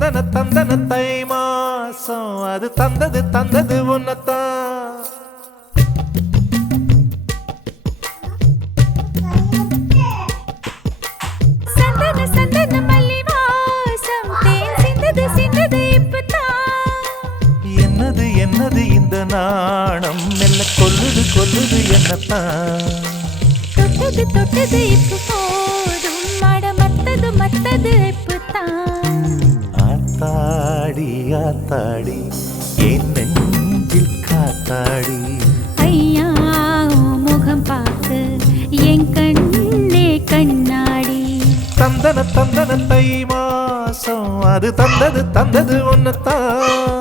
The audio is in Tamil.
தந்தன தந்தன தை மாசம். அது தந்தது தந்தது உன்னத்தான் சந்தன சந்தன இப்பதான் என்னது என்னது இந்த நாணம்? மெல்ல கொல்லுது கொல்லுது என்னத்தான் தொட்டது தொட்டது இப்ப போதும் ஆத்தாடி ஆத்தாடி என் நெஞ்சில் காத்தாடி. ஐயா முகம் பார்த்து என் கண்ணே கண்ணாடி. தந்தன தந்தன தை மாசம் அது தந்தது தந்தது ஒன்னத்தான்